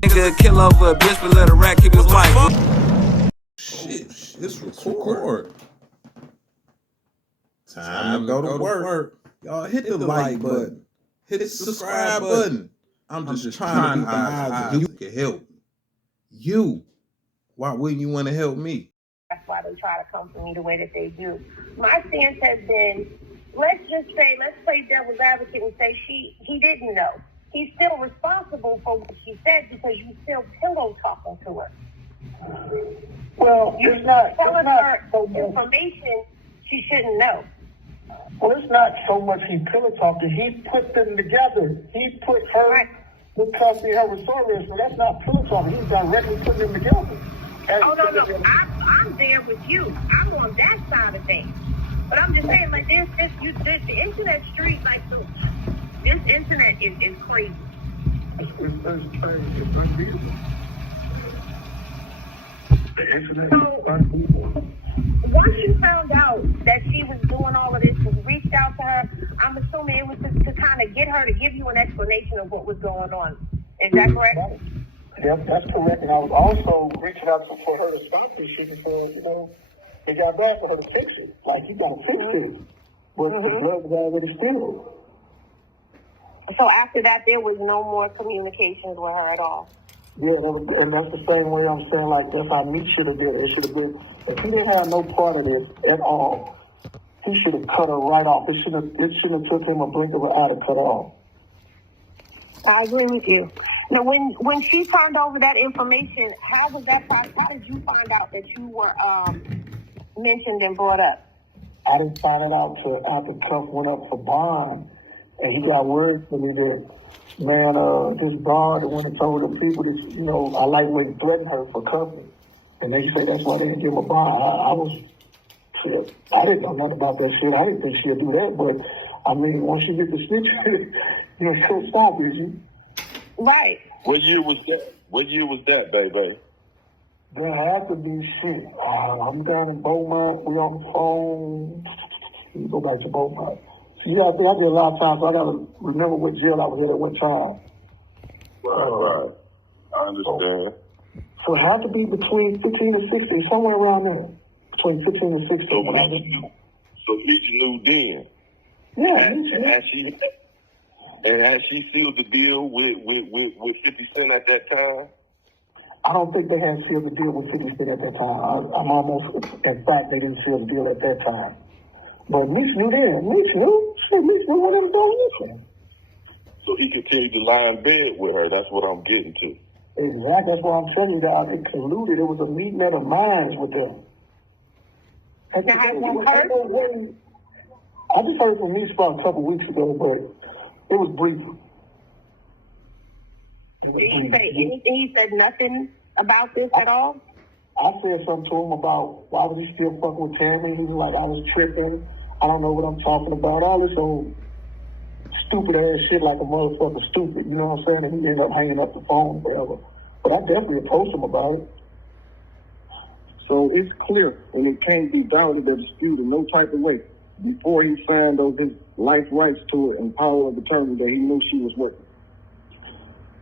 Nigga kill over a bitch, but let a rat keep his wife. Shit, it's record. Time to go to work. Y'all hit the like button. Hit the subscribe button. I'm just trying to be eyes and you can help you. Why wouldn't you want to help me? That's why they try to come for me the way that they do. My stance has been, let's play devil's advocate and say he didn't know. He's still responsible for what she said because you still pillow talking to her. Well, You're telling her information she shouldn't know. Well, it's not so much he pillow talking. He put them together. He put her with custody, her with Soros. So that's not pillow talking. He's directly putting them together. No. I'm there with you. I'm on that side of things. But I'm just saying, like, the internet street, like, this internet is crazy. It's crazy. It's unbelievable. The internet is unbelievable. Once you found out that she was doing all of this, you reached out to her, I'm assuming it was to kind of get her to give you an explanation of what was going on. Is that correct? Yep, that's correct. And I was also reaching out for her to stop this shit because, it got bad for her to fix it. Like, you got to fix this. But the blood was already spilled. So after that, there was no more communications with her at all? Yeah, and that's the same way I'm saying, like, that's how Meech should have did it. It should have been, if he didn't have no part of this at all, he should have cut her right off. It shouldn't have took him a blink of an eye to cut her off. I agree with you. Now, when she turned over that information, how did you find out that you were mentioned and brought up? I didn't find it out till after Cuff went up for bond, and he got word to me that, man, this bond went and told the people that, I lightweight threatened her for cuffing. And they say that's why they didn't give him a bond. I didn't know nothing about that shit. I didn't think she'd do that, but, I mean, once you get the snitch, she'll stop, is she? Right. What year was that, baby? There had to be shit. I'm down in Beaumont. We on the phone. Let me go back to Beaumont. See, I did a lot of times, so I got to remember what jail I was at what time. Right. I understand. So it had to be between 15 and 16, somewhere around there. Between 15 and 16. So Meech knew then. Yeah. And had she sealed the deal with 50 Cent at that time? I don't think they had sealed the deal with 50 Cent at that time. I'm almost, in fact, they didn't seal the deal at that time. But Meech knew then. Meech knew what they was doing. Listen. So he continued to lie in bed with her. That's what I'm getting to. Exactly. That's what I'm telling you. That it colluded. It was a meeting of the minds with them. I just heard from Meech about a couple weeks ago, but it was brief. Did he say anything? He said nothing about this at all? I said something to him about why was he still fucking with Tammy. He was like, I was tripping. I don't know what I'm talking about. All this old stupid ass shit like a motherfucker stupid. You know what I'm saying? And he ended up hanging up the phone forever. But I definitely approached him about it. So it's clear, and it can't be doubted or disputed no type of way. Before he signed over his life rights to it and power of attorney that he knew she was working.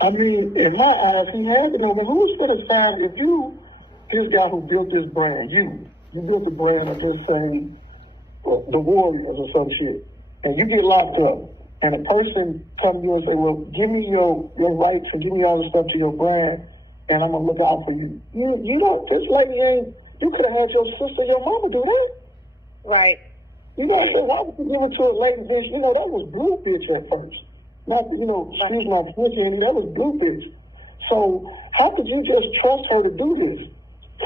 I mean, in my eyes, he had to know. But who's going to sign if you, this guy who built this brand, you built the brand of just saying the Warriors or some shit, and you get locked up, and a person come to you and say, well, give me your rights and give me all the stuff to your brand, and I'm going to look out for you. You know, this lady you could have had your sister, your mama do that. Right. You know what I'm saying? Why would you give it to a lady bitch? That was blue bitch at first. Not, excuse my French, that was blue bitch. So how could you just trust her to do this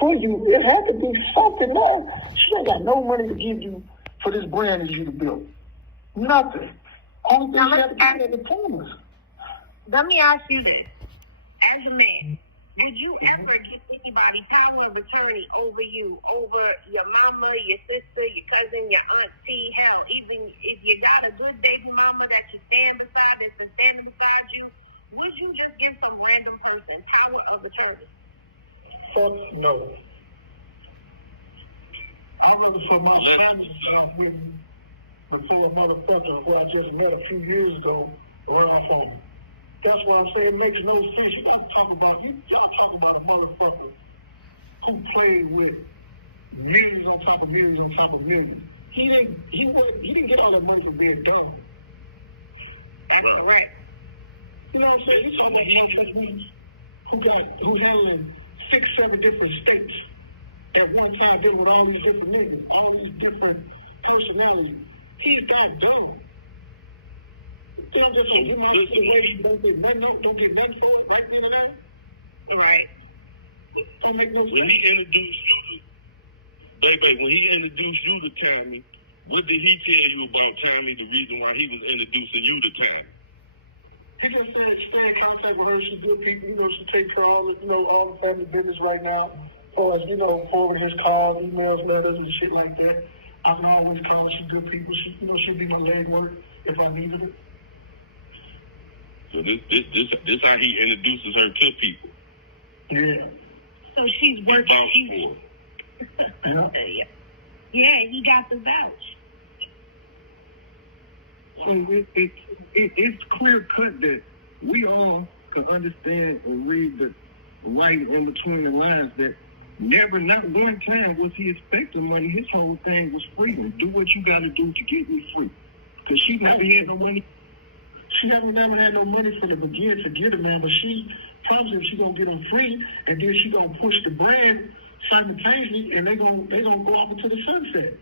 for you? It had to be something there. She ain't got no money to give you for this brand that you built. Nothing. Only thing she had to do is the cameras. Let me ask you this. As a man, would you ever give anybody power of attorney over you, over your mama, your sister, your cousin, your auntie, hell, even if you got a good baby mama that you stand beside that's been standing beside you, would you just give some random person power of attorney? Fuck no. I remember so much chances I was getting before a motherfucker who I just met a few years ago around home. That's why I'm saying it makes no sense. Y'all talking about a motherfucker who played with millions on top of millions on top of millions. He didn't get all the money for being dumb. That's correct. You know what I'm saying? He's talking about motherfuckers who handling 6, 7 different states at one time, dealing with all these different niggas, all these different personalities. He's that dumb. Don't get situation, don't get nothing for it, right now. Right. Don't make no sense. When he introduced you to Tammy, what did he tell you about Tammy, the reason why he was introducing you to Tammy? He just said stay in contact with her. She's good people. You know, she takes her all the family business right now. As far as, forward his calls, emails, letters, and shit like that. I can always call her. She's good people. She'll be my leg work if I needed it. So this how he introduces her to people. Yeah. So she's working people. Yeah. Yeah, he got the vouch. So it's clear cut that we all can understand and read the writing in between the lines that never, not one time was he expecting money. His whole thing was freedom. Do what you got to do to get me free. Because she never had no money. She never had no money from the beginning to get him, man. But she promised him she gonna get him free, and then she gonna push the brand simultaneously, and they gonna go off into the sunset.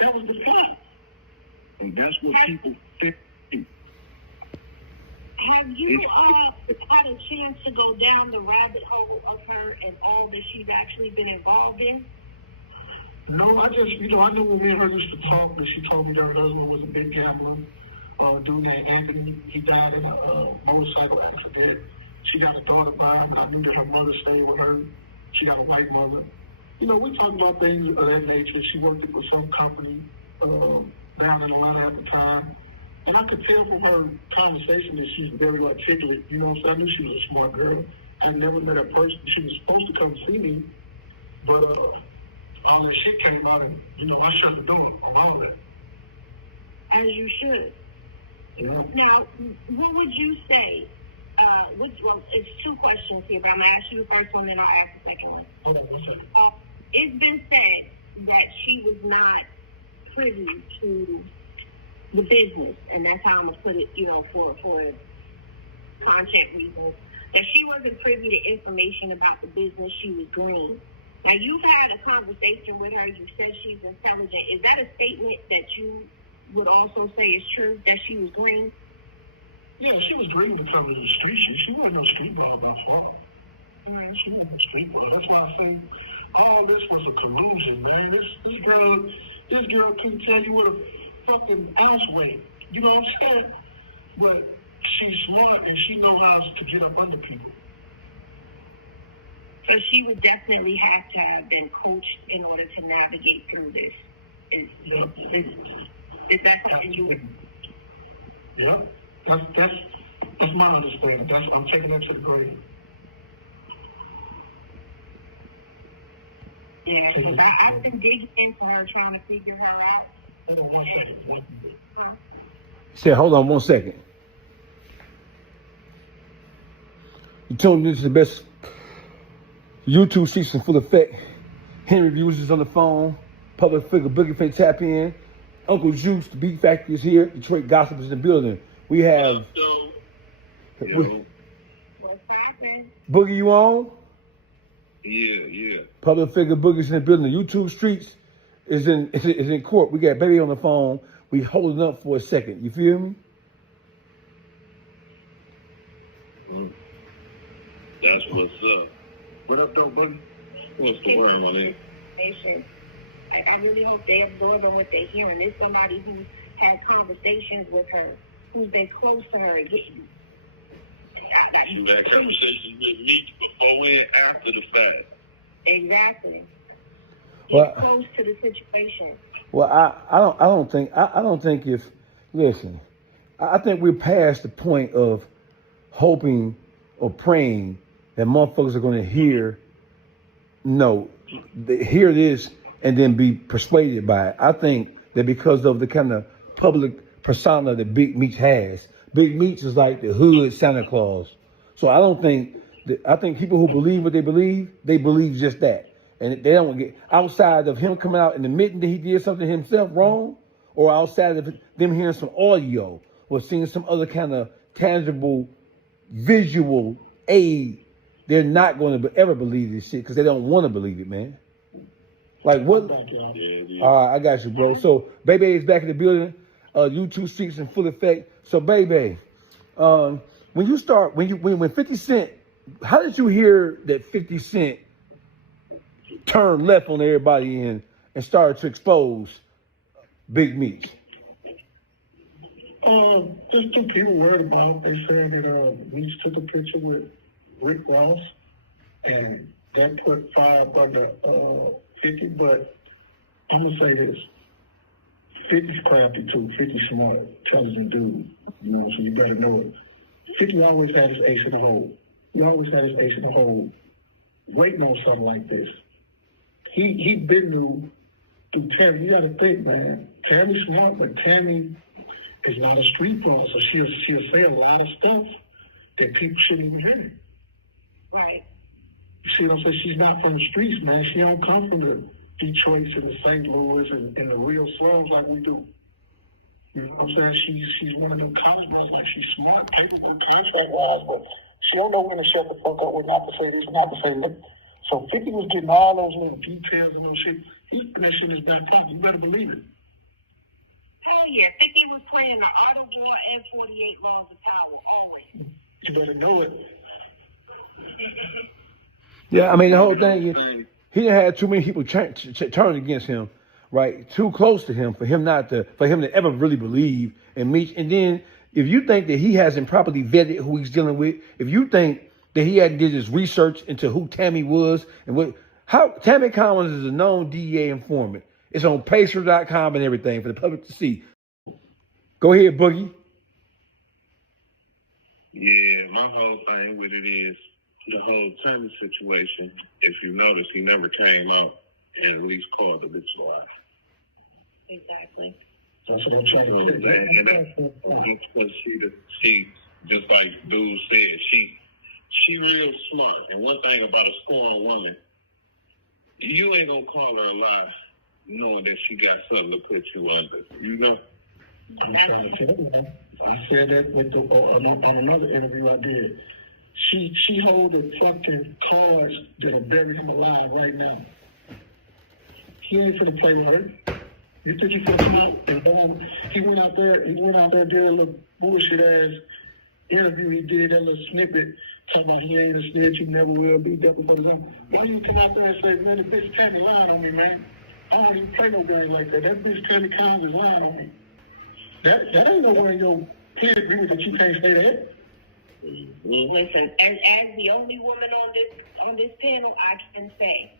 That was the plot. And that's what people think. Have you had a chance to go down the rabbit hole of her and all that she's actually been involved in? No, I just, I know when me and her used to talk, that she told me that her husband was a big gambler. Dude named Anthony, he died in a motorcycle accident. She got a daughter by him. I knew that her mother stayed with her. She got a white mother. We talked about things of that nature. She worked for some company down in Atlanta at the time. And I could tell from her conversation that she's very articulate. So I knew she was a smart girl. I never met her person. She was supposed to come see me, but all that shit came out, and I shut the door on all of it. As you should. Yeah. Now, what would you say? It's 2 questions here, but I'm going to ask you the first one, then I'll ask the second one. Hold on 1 second. It's been said that she was not privy to the business, and that's how I'm going to put it, for content reasons, that she wasn't privy to information about the business. She was green. Now, you've had a conversation with her. You said she's intelligent. Is that a statement that you would also say is true, that she was green? Yeah, she was green to come to the street. She wasn't no street baller by far. She wasn't no street baller. That's why I say all this was a collusion, man. This girl couldn't tell you what a fucking ounce weighed. You know what I'm saying? But she's smart and she knows how to get up under people. So she would definitely have to have been coached in order to navigate through this. Is that something you would? Yeah, that's my understanding. I'm taking that to the grave. Yeah, because I've been digging into her, trying to figure her out. Hold on 1 second. Say, hold on 1 second. You told me this is the best YouTube streets in full effect. Henry Reviews is on the phone. Public figure Boogie Face tap in. Uncle Juice, the Beat Factory is here. Detroit Gossip is in the building. We have What's happening? Boogie, you on? Yeah. Public figure Boogie's in the building. YouTube streets is in court. We got Baby on the phone. We holding up for a second. You feel me? That's what's up. What up, though, buddy? What's the word, man? I really hope they absorb them if they hear him. There's somebody who had conversations with her, who's been close to her. You had conversations with Meech before and after the fact. Exactly. Well, Close to the situation. Well, I don't think if, listen, I think we're past the point of hoping or praying that motherfuckers are going to hear this and then be persuaded by it. I think that because of the kind of public persona that Big Meech has, Big Meech is like the hood Santa Claus. So I don't think I think people who believe what they believe just that. And they don't get outside of him coming out and admitting that he did something himself wrong, or outside of them hearing some audio or seeing some other kind of tangible visual aid, they're not going to ever believe this shit because they don't want to believe it, man. Like what? I got you, bro. So Baby is back in the building. YouTube streets in full effect. So Baby, when 50 Cent, how did you hear that 50 Cent turned left on everybody and started to expose Big Meech? Just two people worried about. They said that Meech took a picture with Rick Ross, and that put fire up under 50. But I'm gonna say this: 50's crafty too. 50's smart, intelligent dude. You know, so you better know it. 50 always had his ace in the hole. He always had his ace in the hole, waiting on something like this. He been knew through Tammy. You got to think, man. Tammy's smart, but Tammy is not a street boss, so she'll say a lot of stuff that people shouldn't even hear. Right. You see what I'm saying? She's not from the streets, man. She don't come from the Detroits and the St. Louis and the real swells like we do. You know what I'm saying? She's one of them college girls, like she's smart, capable, contract-wise, but she don't know when to shut the fuck up, when not to say this, not to say that. So 50 was getting all those little details and those shit. He's putting that shit in his back pocket. You better believe it. Hell yeah, 50 was playing the Art of War and 48 Laws of Power, always. You better know it. Yeah, I mean, the whole thing is, he didn't have too many people turn against him, right? Too close to him for him to ever really believe in Meech. And then if you think that he hasn't properly vetted who he's dealing with, if you think that he hadn't did his research into who Tammy was and how Tammy Collins is a known DEA informant. It's on Pacer.com and everything for the public to see. Go ahead, Boogie. Yeah, my whole thing with it is the whole Tammy situation. If you notice, he never came out and at least called the bitch a lie. Exactly. That's what I'm trying to say. That's because she, just like dude said, she real smart. And one thing about a scorned woman, you ain't gonna call her a lie knowing that she got something to put you under. You know? I'm trying to tell you, man. I said that with on another interview I did. She hold the fucking cards that are buried him alive right now. He ain't finna play with her. You think he's gonna come out and he went out there did a little bullshit ass interview he did, that little snippet, talking about he ain't a snitch, he never will be, Then you come out there and say, man, the bitch Tammy lied on me, man. I don't even play no game like that. That bitch Tammy Collins is lying on me. That ain't nowhere in your peer review that you can't say that. Listen, and as the only woman on this panel, I can say